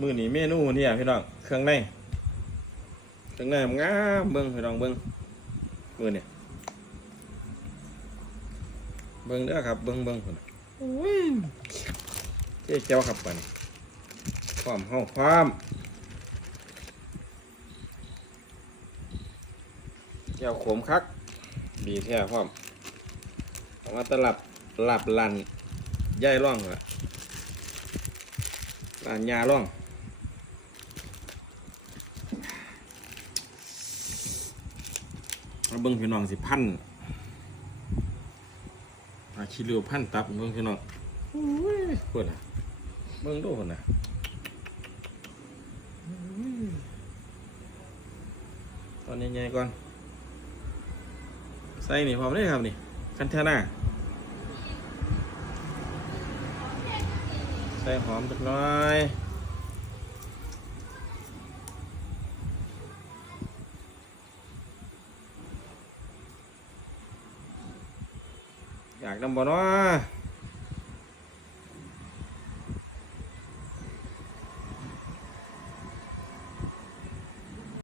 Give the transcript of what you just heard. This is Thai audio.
มือนี้เมนูเนี่ยพี่น้องเครื่องในเครื่องในมันงามเบิ้งพี่น้องเบิ้งมือเนี่ยเบิ้งเด้อครับเบิ้งเบิ้งคนเจ๊เจ้าครับปันความห้องความเจ้าขมคักดีแท้ความเอามาตลับหลับลันย่ายร่องละลันยาร่อง เอาเบิ้งพี่น้องสิพันอาชิเรียวพันตับเบิ้งพี่น้องเพื่อนอะเบิ้งดูคนน่ะตอนใหญ่ๆก่อน ใส่นี่พร้อมเลยครับนี่คันเทน่าใส่หอมจักน้อย อยากนำบ่เนาะ